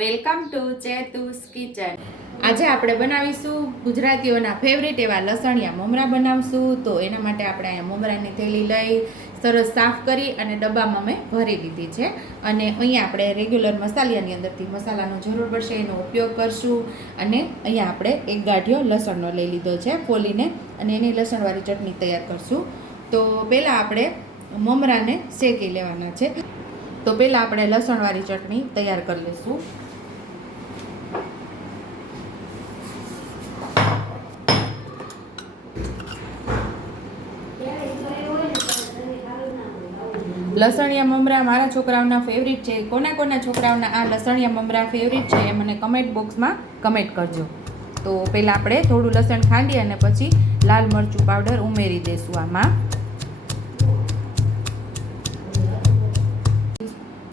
Welcome to ચેતુસ kitchen. આજે આપણે બનાવીશું ગુજરાતીઓના ફેવરિટ એવા લસણિયા મમરા બનાવશું. તો એના માટે આપણે અહીંયા મમરાની થેલી લઈ સરસ સાફ કરી અને ડબ્બામાં મેં ભરી લીધી છે. અને અહીંયા આપણે રેગ્યુલર મસાલાની અંદરથી મસાલાનો જરૂર પડશે એનો ઉપયોગ કરશું. અને અહીંયા આપણે એક ગાંઠિયો લસણનો લઈ લીધો છે ફોલીને, અને એની લસણવાળી ચટણી તૈયાર કરશું. તો પહેલાં આપણે મમરાને શેકી લેવાના છે. તો પહેલાં આપણે લસણવાળી ચટણી તૈયાર કરી લઈશું. લસણિયા મમરા મારા છોકરાઓના ફેવરિટ છે. કોના છોકરાઓના આ લસણિયા મમરા ફેવરિટ છે એ મને કમેન્ટ બોક્સમાં કમેન્ટ કરજો. તો પહેલાં આપણે થોડું લસણ ખાંડી અને પછી લાલ મરચું પાવડર ઉમેરી દઈશું. આમાં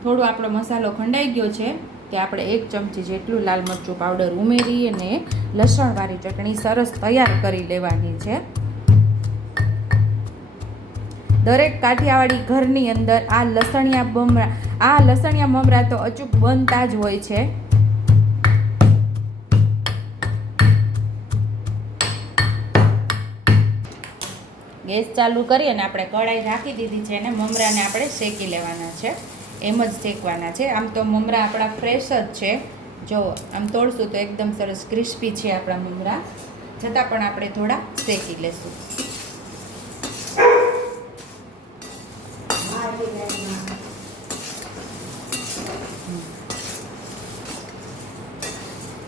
થોડો આપણો મસાલો ખંડાઈ ગયો છે કે આપણે 1 ચમચી જેટલું લાલ મરચું પાવડર ઉમેરી અને લસણવાળી ચટણી સરસ તૈયાર કરી લેવાની છે. દરેક કાઠિયાવાડી ઘરની અંદર આ લસણિયા મમરા તો અચૂક બનતા જ હોય છે. ગેસ ચાલુ કરી અને આપણે કઢાઈ રાખી દીધી છે અને મમરાને આપણે શેકી લેવાના છે. એમ જ શેકવાના છે. આમ તો મમરા આપણા ફ્રેશ જ છે. જો આમ તોડશું તો એકદમ સરસ ક્રિસ્પી છે આપણા મમરા, છતાં પણ આપણે થોડા શેકી લેશું.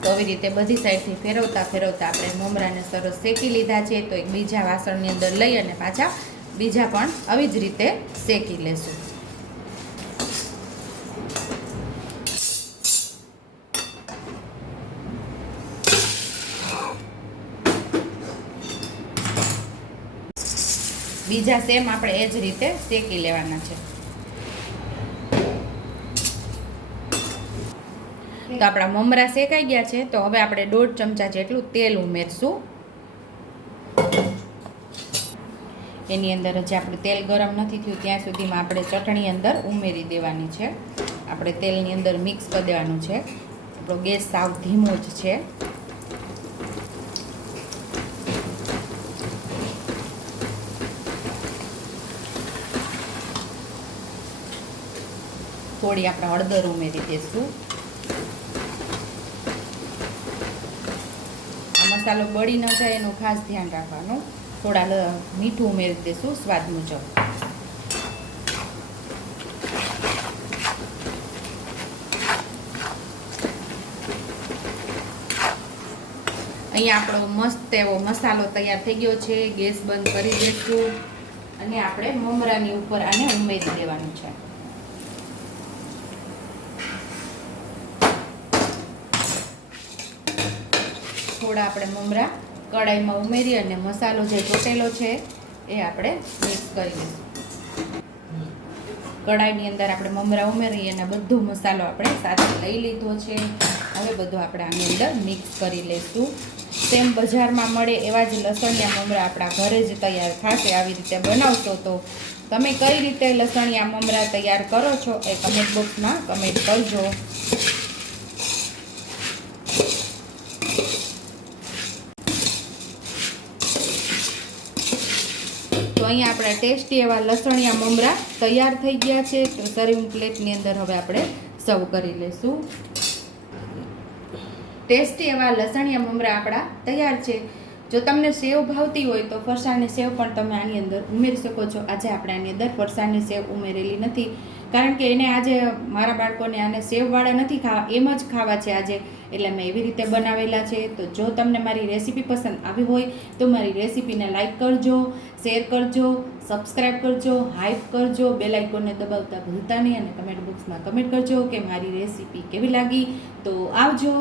તો આવી રીતે બધી સાઈડથી ફેરવતા આપણે મમરાને સરસ શેકી લીધા છે. તો એક બીજા વાસણની અંદર લઈ અને પાછા બીજા પણ આવી જ રીતે શેકી લેશું. બીજા સેમ આપણે એ જ રીતે શેકી લેવાના છે. તો આપણા મમરા શેકાઈ ગયા છે. તો હવે આપણે 1.5 ચમચા જેટલું તેલ ઉમેરશું. એની અંદર હજી આપણું તેલ ગરમ નથી થયું ત્યાં સુધીમાં આપણે ચટણી અંદર ઉમેરી દેવાની છે. આપણે તેલની અંદર મિક્સ કરી દેવાનું છે. આપણો ગેસ સાવ ધીમો જ છે. થોડી આપણે હળદર ઉમેરી દઈશું. આ મસાલો બળી ન જાય એનું ખાસ ધ્યાન રાખવાનું. થોડા મીઠું ઉમેરી દઈશું સ્વાદ મુજબ. અહીંયા આપણો મસ્ત એવો મસાલો તૈયાર થઈ ગયો છે. ગેસ બંધ કરી દઈશું અને આપણે મમરાની ઉપર આને ઉમેરી દેવાનું છે. થોડા આપણે મમરા કઢાઈમાં ઉમેરી અને મસાલો જે ચોટેલો છે એ આપણે મિક્સ કરી દઈશું. કઢાઈની અંદર આપણે મમરા ઉમેરી અને બધો મસાલો આપણે સાથે લઈ લીધો છે. હવે બધું આપણે આની અંદર મિક્સ કરી લઈશું. સેમ બજારમાં મળે એવા જ લસણિયા મમરા આપણા ઘરે જ તૈયાર થશે. આવી રીતે બનાવશો તો તમે કઈ રીતે લસણિયા મમરા તૈયાર કરો છો એ કમેન્ટ બોક્સમાં કમેન્ટ કરજો. તો અહીંયા આપણા ટેસ્ટી એવા લસણિયા મમરા તૈયાર થઈ ગયા છે. તો સર્વિંગ પ્લેટની અંદર હવે આપણે સર્વ કરી લઈશું. ટેસ્ટી એવા લસણિયા મમરા આપણા તૈયાર છે. જો તમને સેવ ભાવતી હોય તો ફરસાણની સેવ પણ તમે આની અંદર ઉમેરી શકો છો. આજે આપણે આની અંદર ફરસાણની સેવ ઉમેરેલી નથી, કારણ કે એને આજે મારા બાળકોને આને સેવવાળા નથી ખાવા, એમ જ ખાવા છે આજે, એટલે મેં એવી રીતે બનાવેલા છે. તો જો તમને મારી રેસીપી પસંદ આવી હોય તો મારી રેસીપીને લાઈક કરજો, શેર કરજો, સબસ્ક્રાઈબ કરજો, હાઈપ કરજો, બેલ આઇકોનને દબાવતા ભૂલતા નહીં અને કમેન્ટ બોક્સમાં કમેન્ટ કરજો કે મારી રેસીપી કેવી લાગી. તો આવજો.